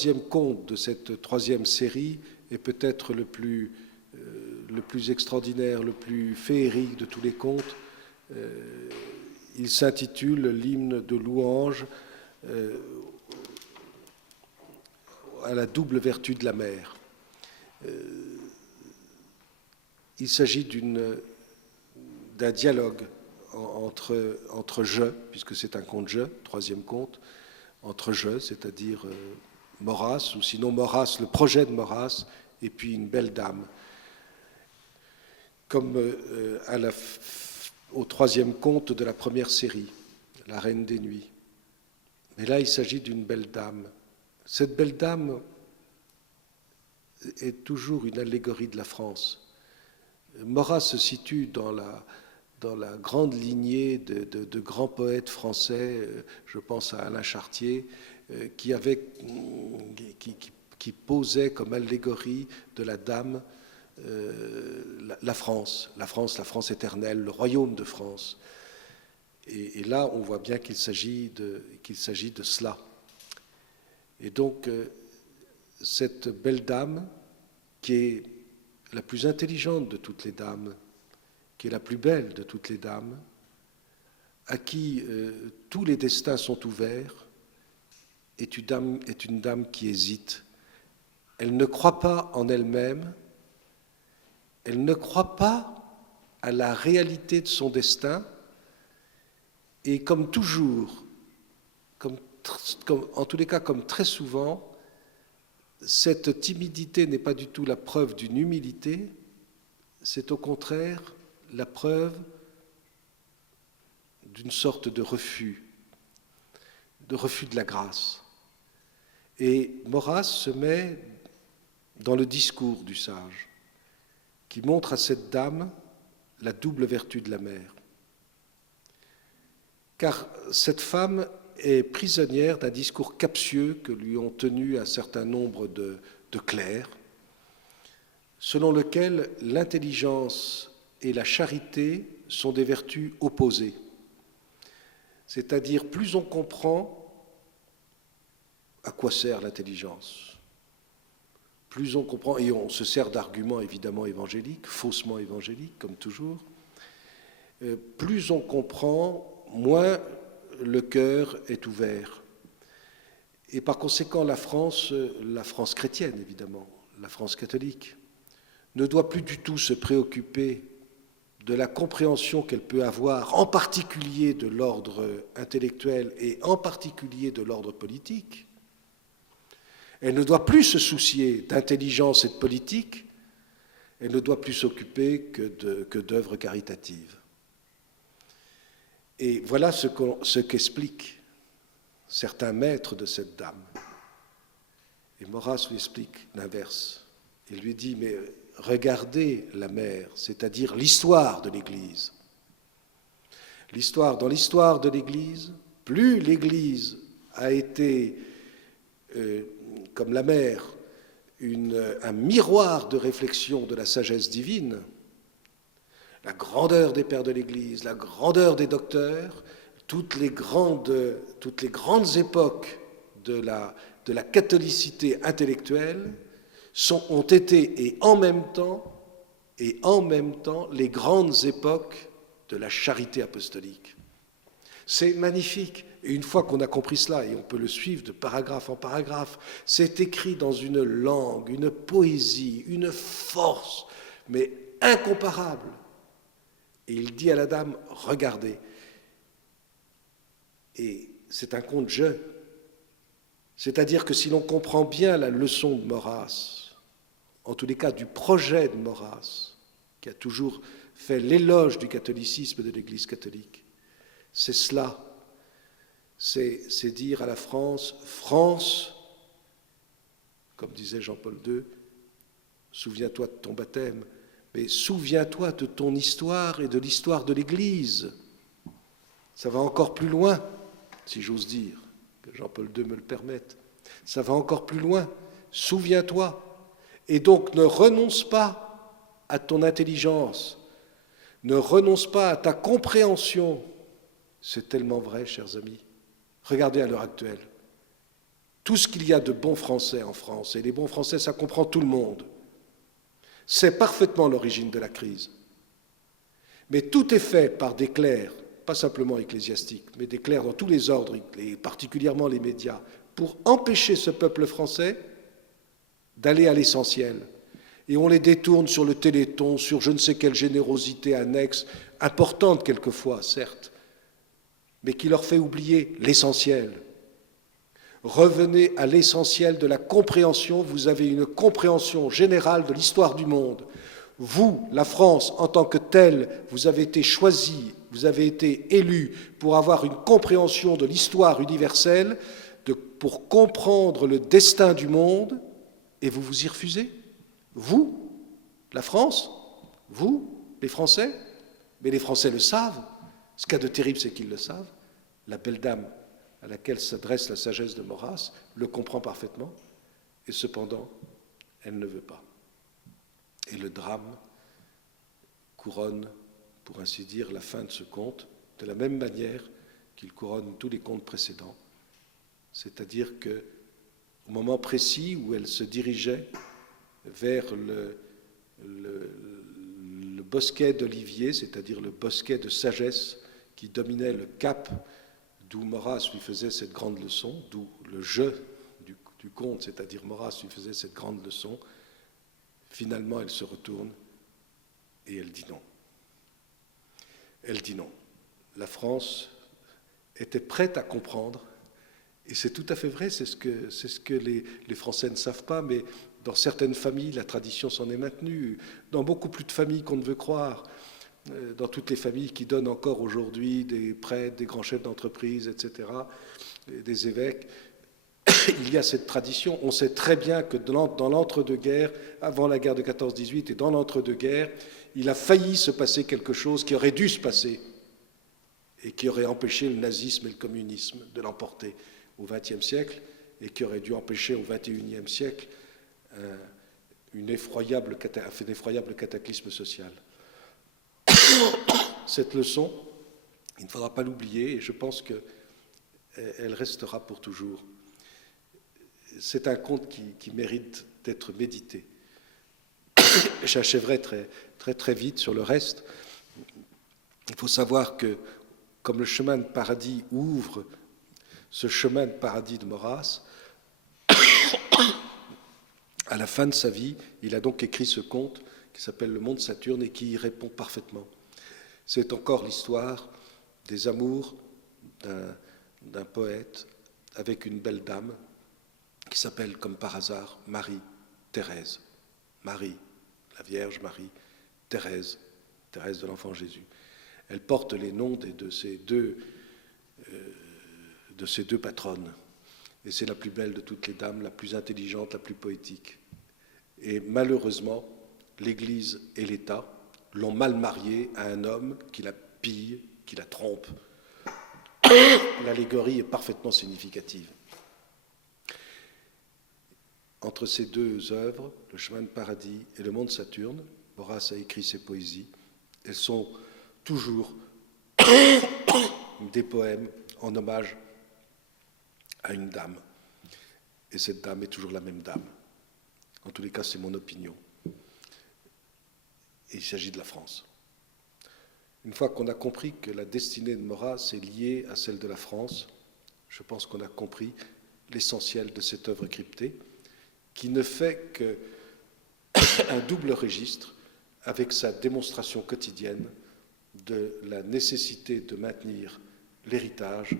Deuxième conte de cette troisième série est peut-être le plus extraordinaire, le plus féerique de tous les contes. Il s'intitule L'hymne de louange à la double vertu de la mer. Il s'agit d'un dialogue entre je, puisque c'est un conte je, troisième conte, entre je, c'est-à-dire Maurras, ou sinon Maurras, le projet de Maurras, et puis une belle dame. Comme au troisième conte de la première série, La Reine des Nuits. Mais là, il s'agit d'une belle dame. Cette belle dame est toujours une allégorie de la France. Maurras se situe dans la grande lignée de grands poètes français, je pense à Alain Chartier, qui posait comme allégorie de la dame la France éternelle, le royaume de France. Et là, on voit bien qu'il s'agit de cela. Et donc, cette belle dame, qui est la plus intelligente de toutes les dames, qui est la plus belle de toutes les dames, à qui tous les destins sont ouverts, est une dame qui hésite. Elle ne croit pas en elle-même, elle ne croit pas à la réalité de son destin, et comme toujours, en tous les cas comme très souvent, cette timidité n'est pas du tout la preuve d'une humilité, c'est au contraire la preuve d'une sorte de refus de la grâce. Et Maurras se met dans le discours du sage, qui montre à cette dame la double vertu de la mer. Car cette femme est prisonnière d'un discours captieux que lui ont tenu un certain nombre de clercs, selon lequel l'intelligence et la charité sont des vertus opposées. C'est-à-dire, plus on comprend à quoi sert l'intelligence, plus on comprend, et on se sert d'arguments évidemment évangéliques, faussement évangéliques, comme toujours, plus on comprend, moins le cœur est ouvert. Et par conséquent, la France chrétienne évidemment, la France catholique, ne doit plus du tout se préoccuper de la compréhension qu'elle peut avoir, en particulier de l'ordre intellectuel et en particulier de l'ordre politique. Elle ne doit plus se soucier d'intelligence et de politique, elle ne doit plus s'occuper que d'œuvres caritatives. Et voilà ce qu'expliquent certains maîtres de cette dame. Et Maurras lui explique l'inverse. Il lui dit, mais regardez la mer, c'est-à-dire l'histoire de l'Église. Dans l'histoire de l'Église, plus l'Église a été, comme la mer, un miroir de réflexion de la sagesse divine, la grandeur des pères de l'Église, la grandeur des docteurs, toutes les grandes époques de la catholicité intellectuelle ont été et en même temps les grandes époques de la charité apostolique. C'est magnifique. Et une fois qu'on a compris cela, et on peut le suivre de paragraphe en paragraphe, c'est écrit dans une langue, une poésie, une force, mais incomparable. Et il dit à la dame, regardez. Et c'est un conte je. C'est-à-dire que si l'on comprend bien la leçon de Maurras, en tous les cas du projet de Maurras, qui a toujours fait l'éloge du catholicisme et de l'Église catholique, c'est cela. C'est dire à la France, France, comme disait Jean-Paul II, souviens-toi de ton baptême, mais souviens-toi de ton histoire et de l'histoire de l'Église. Ça va encore plus loin, si j'ose dire, que Jean-Paul II me le permette. Ça va encore plus loin. Souviens-toi. Et donc ne renonce pas à ton intelligence, ne renonce pas à ta compréhension. C'est tellement vrai, chers amis. Regardez à l'heure actuelle. tout ce qu'il y a de bons Français en France, et les bons Français, ça comprend tout le monde, c'est parfaitement l'origine de la crise. Mais tout est fait par des clercs, pas simplement ecclésiastiques, mais des clercs dans tous les ordres, et particulièrement les médias, pour empêcher ce peuple français d'aller à l'essentiel. Et on les détourne sur le Téléthon, sur je ne sais quelle générosité annexe, importante quelquefois, certes, mais qui leur fait oublier l'essentiel. Revenez à l'essentiel de la compréhension. Vous avez une compréhension générale de l'histoire du monde. Vous, la France, en tant que telle, vous avez été choisi, vous avez été élu pour avoir une compréhension de l'histoire universelle, pour comprendre le destin du monde, et vous vous y refusez. Vous, la France, vous, les Français, mais les Français le savent. Ce qu'il y a de terrible, c'est qu'ils le savent. La belle dame à laquelle s'adresse la sagesse de Maurras le comprend parfaitement, et cependant, elle ne veut pas. Et le drame couronne, pour ainsi dire, la fin de ce conte, de la même manière qu'il couronne tous les contes précédents. C'est-à-dire qu'au moment précis où elle se dirigeait vers le bosquet d'olivier, c'est-à-dire le bosquet de sagesse qui dominait le cap d'où Maurras lui faisait cette grande leçon, d'où le jeu du conte, c'est-à-dire Maurras lui faisait cette grande leçon, finalement elle se retourne et elle dit non. Elle dit non. La France était prête à comprendre, et c'est tout à fait vrai, c'est ce que les Français ne savent pas, mais dans certaines familles, la tradition s'en est maintenue, dans beaucoup plus de familles qu'on ne veut croire, dans toutes les familles qui donnent encore aujourd'hui des prêtres, des grands chefs d'entreprise, etc., des évêques, il y a cette tradition. On sait très bien que dans l'entre-deux-guerres, avant la guerre de 14-18 et dans l'entre-deux-guerres, il a failli se passer quelque chose qui aurait dû se passer et qui aurait empêché le nazisme et le communisme de l'emporter au XXe siècle et qui aurait dû empêcher au XXIe siècle un effroyable cataclysme social. Cette leçon, il ne faudra pas l'oublier et je pense qu'elle restera pour toujours. C'est un conte qui mérite d'être médité. J'achèverai très vite sur le reste. Il faut savoir que, comme le chemin de paradis ouvre ce chemin de paradis de Maurras, à la fin de sa vie, il a donc écrit ce conte qui s'appelle Le Monde Saturne et qui y répond parfaitement. C'est encore l'histoire des amours d'un poète avec une belle dame qui s'appelle, comme par hasard, Marie-Thérèse. Marie, la Vierge Marie, Thérèse de l'Enfant Jésus. Elle porte les noms de ces deux patronnes. Et c'est la plus belle de toutes les dames, la plus intelligente, la plus poétique. Et malheureusement, l'Église et l'État l'ont mal mariée à un homme qui la pille, qui la trompe. L'allégorie est parfaitement significative. Entre ces deux œuvres, Le chemin de paradis et Le monde Saturne, Maurras a écrit ses poésies. Elles sont toujours des poèmes en hommage à une dame. Et cette dame est toujours la même dame. En tous les cas, c'est mon opinion. Et il s'agit de la France. Une fois qu'on a compris que la destinée de Maurras est liée à celle de la France, je pense qu'on a compris l'essentiel de cette œuvre cryptée, qui ne fait qu'un double registre avec sa démonstration quotidienne de la nécessité de maintenir l'héritage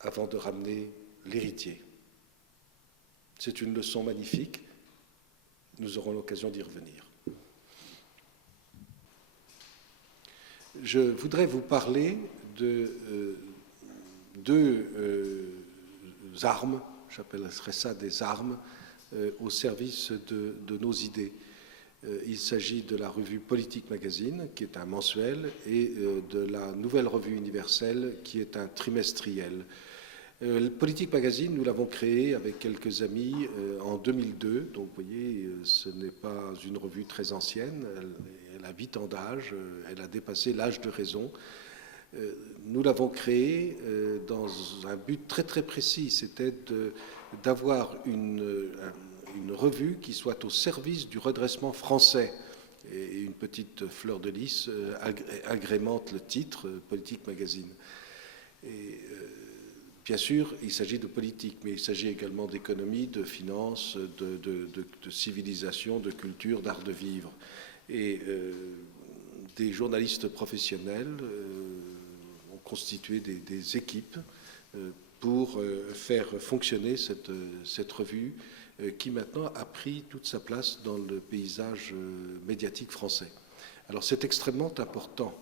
avant de ramener l'héritier. C'est une leçon magnifique, nous aurons l'occasion d'y revenir. Je voudrais vous parler de deux armes, j'appellerais ça des armes, au service de nos idées. Il s'agit de la revue Politique Magazine, qui est un mensuel, et de la Nouvelle Revue Universelle, qui est un trimestriel. Politique Magazine, nous l'avons créé avec quelques amis en 2002, donc vous voyez, ce n'est pas une revue très ancienne, elle a 8 ans d'âge, elle a dépassé l'âge de raison, Nous l'avons créé dans un but très très précis, c'était d'avoir une revue qui soit au service du redressement français. Et une petite fleur de lys agrémente le titre Politique Magazine. Et bien sûr, il s'agit de politique, mais il s'agit également d'économie, de finance, de civilisation, de culture, d'art de vivre. Et des journalistes professionnels ont constitué des équipes pour faire fonctionner cette revue qui maintenant a pris toute sa place dans le paysage médiatique français. Alors c'est extrêmement important.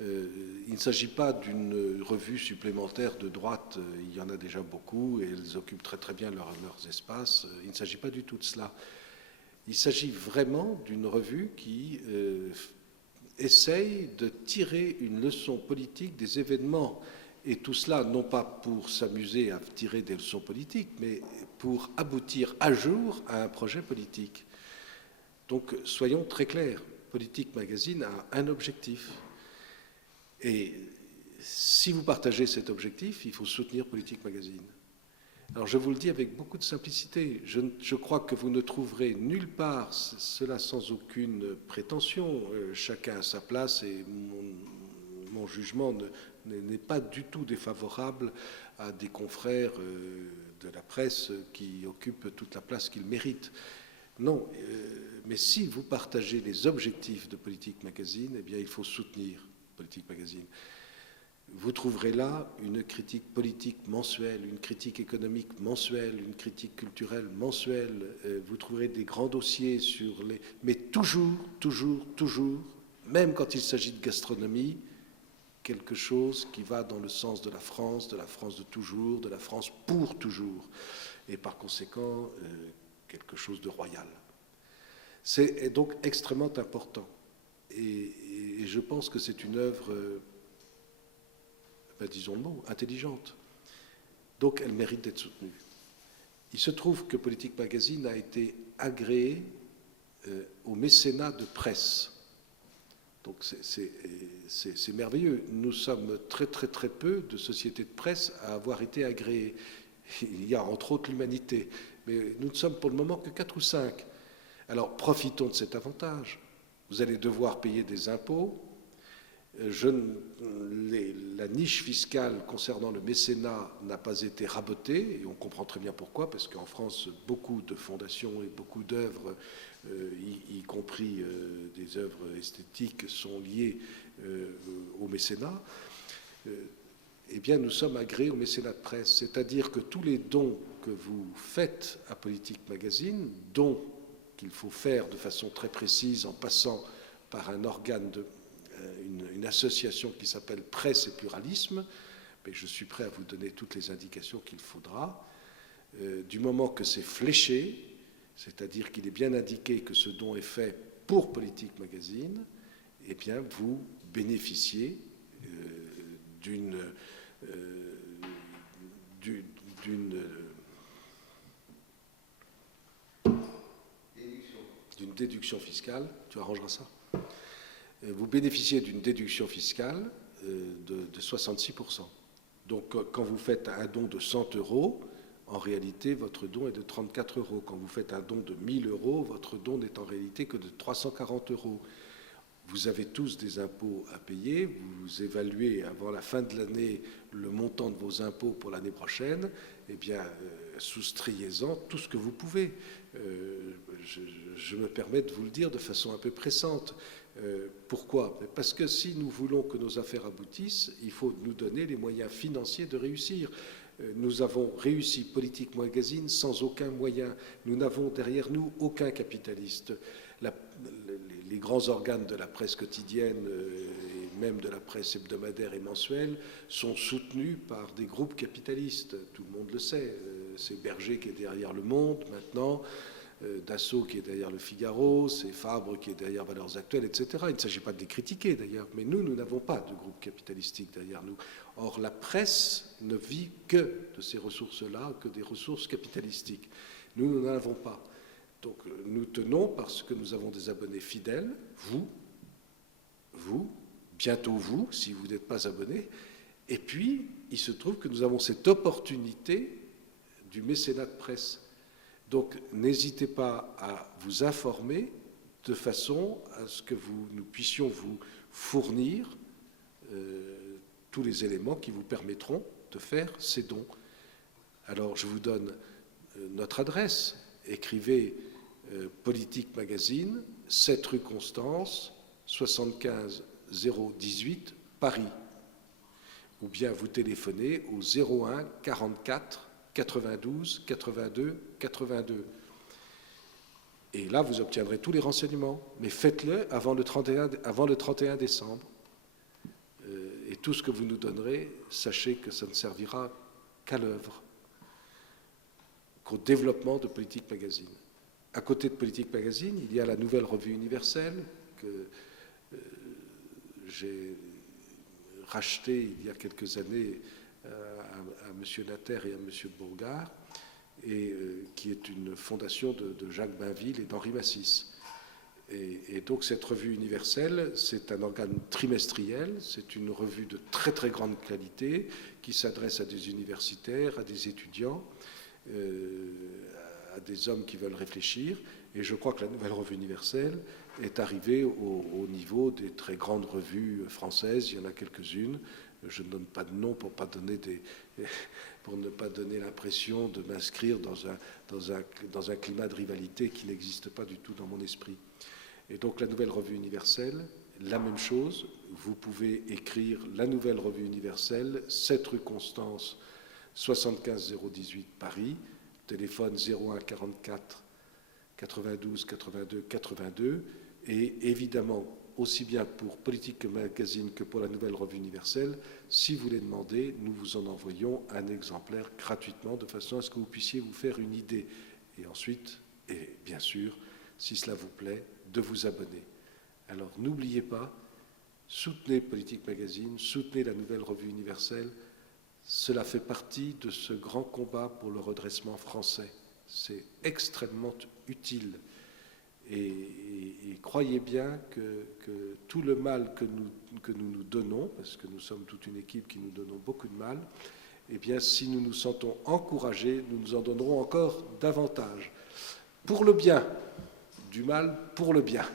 Il ne s'agit pas d'une revue supplémentaire de droite, il y en a déjà beaucoup et elles occupent très très bien leurs espaces. Il ne s'agit pas du tout de cela. Il s'agit vraiment d'une revue qui essaye de tirer une leçon politique des événements. Et tout cela, non pas pour s'amuser à tirer des leçons politiques, mais pour aboutir à jour à un projet politique. Donc, soyons très clairs, Politique Magazine a un objectif. Et si vous partagez cet objectif, il faut soutenir Politique Magazine. Alors, je vous le dis avec beaucoup de simplicité. Je crois que vous ne trouverez nulle part cela sans aucune prétention. Chacun à sa place et mon jugement n'est pas du tout défavorable à des confrères de la presse qui occupent toute la place qu'ils méritent. Non, mais si vous partagez les objectifs de Politique Magazine, eh bien il faut soutenir Politique Magazine. Vous trouverez là une critique politique mensuelle, une critique économique mensuelle, une critique culturelle mensuelle. Vous trouverez des grands dossiers sur les... Mais toujours, même quand il s'agit de gastronomie, quelque chose qui va dans le sens de la France de toujours, de la France pour toujours, et par conséquent, quelque chose de royal. C'est donc extrêmement important. Et je pense que c'est une œuvre, disons le mot, intelligente. Donc elle mérite d'être soutenue. Il se trouve que Politique Magazine a été agréé au mécénat de presse. Donc c'est merveilleux. Nous sommes très peu de sociétés de presse à avoir été agréées. Il y a entre autres l'Humanité. Mais nous ne sommes pour le moment que 4 ou 5. Alors profitons de cet avantage. Vous allez devoir payer des impôts. La niche fiscale concernant le mécénat n'a pas été rabotée, et on comprend très bien pourquoi, parce qu'en France, beaucoup de fondations et beaucoup d'œuvres, y compris des œuvres esthétiques, sont liées au mécénat. Eh bien, nous sommes agréés au mécénat de presse, c'est-à-dire que tous les dons que vous faites à Politique Magazine, dons qu'il faut faire de façon très précise en passant par un organe une association qui s'appelle Presse et Pluralisme, mais je suis prêt à vous donner toutes les indications qu'il faudra. Du moment que c'est fléché, c'est-à-dire qu'il est bien indiqué que ce don est fait pour Politique Magazine, eh bien vous bénéficiez d'une déduction fiscale. Tu arrangeras ça. Vous bénéficiez d'une déduction fiscale de 66%. Donc, quand vous faites un don de 100 €, en réalité, votre don est de 34 €. Quand vous faites un don de 1 000 €, votre don n'est en réalité que de 340 €. Vous avez tous des impôts à payer. Vous évaluez avant la fin de l'année le montant de vos impôts pour l'année prochaine. Eh bien, soustrayez-en tout ce que vous pouvez. Je me permets de vous le dire de façon un peu pressante. Pourquoi? Parce que si nous voulons que nos affaires aboutissent, il faut nous donner les moyens financiers de réussir. Nous avons réussi Politique Magazine sans aucun moyen. Nous n'avons derrière nous aucun capitaliste. Les grands organes de la presse quotidienne et même de la presse hebdomadaire et mensuelle sont soutenus par des groupes capitalistes. Tout le monde le sait. C'est Berger qui est derrière Le Monde maintenant, Dassault qui est derrière Le Figaro, c'est Fabre qui est derrière Valeurs Actuelles, etc. Il ne s'agit pas de les critiquer d'ailleurs, mais nous n'avons pas de groupe capitalistique derrière nous. Or, la presse ne vit que de ces ressources-là, que des ressources capitalistiques. Nous n'en avons pas. Donc, nous tenons parce que nous avons des abonnés fidèles, vous, bientôt vous, si vous n'êtes pas abonné. Et puis, il se trouve que nous avons cette opportunité du mécénat de presse. Donc, n'hésitez pas à vous informer de façon à ce que nous puissions vous fournir tous les éléments qui vous permettront de faire ces dons. Alors, je vous donne notre adresse. Écrivez Politique Magazine, 7 rue Constance, 75 018, Paris. Ou bien vous téléphonez au 01 44 92 82 82. Et là, vous obtiendrez tous les renseignements. Mais faites-le avant le 31 décembre. Et tout ce que vous nous donnerez, sachez que ça ne servira qu'à l'œuvre, qu'au développement de Politique Magazine. À côté de Politique Magazine, il y a la Nouvelle Revue Universelle que j'ai rachetée il y a quelques années à M. Natter et à M. Bourgard, et qui est une fondation de Jacques Bainville et d'Henri Massis. Et donc cette revue universelle, c'est un organe trimestriel, c'est une revue de très très grande qualité qui s'adresse à des universitaires, à des étudiants, à des hommes qui veulent réfléchir. Et je crois que la Nouvelle Revue Universelle est arrivée au niveau des très grandes revues françaises. Il y en a quelques-unes. Je ne donne pas de nom pour ne pas donner l'impression de m'inscrire dans un climat de rivalité qui n'existe pas du tout dans mon esprit. Et donc la Nouvelle Revue Universelle, la même chose. Vous pouvez écrire la Nouvelle Revue Universelle, 7 rue Constance, 75 018 Paris, téléphone 01 44 92 82 82, et évidemment, aussi bien pour Politique Magazine que pour la Nouvelle Revue Universelle, si vous les demandez, nous vous en envoyons un exemplaire gratuitement, de façon à ce que vous puissiez vous faire une idée. Et ensuite, et bien sûr, si cela vous plaît, de vous abonner. Alors n'oubliez pas, soutenez Politique Magazine, soutenez la Nouvelle Revue Universelle. Cela fait partie de ce grand combat pour le redressement français. C'est extrêmement utile. Et croyez bien que tout le mal que nous nous donnons, parce que nous sommes toute une équipe qui nous donnons beaucoup de mal, eh bien, si nous nous sentons encouragés, nous nous en donnerons encore davantage. Pour le bien, du mal pour le bien.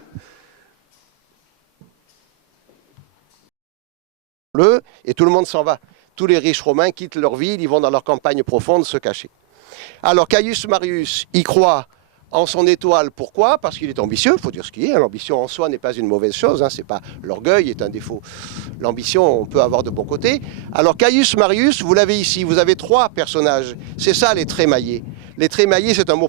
Et tout le monde s'en va. Tous les riches romains quittent leur ville, ils vont dans leur campagne profonde se cacher. Alors Caius Marius y croit en son étoile. Pourquoi? Parce qu'il est ambitieux, il faut dire ce qu'il est. L'ambition en soi n'est pas une mauvaise chose, c'est pas l'orgueil est un défaut. L'ambition, on peut avoir de bons côtés. Alors Caius Marius, vous l'avez ici, vous avez 3 personnages. C'est ça les trémaillés. Les trémaillés, c'est un mot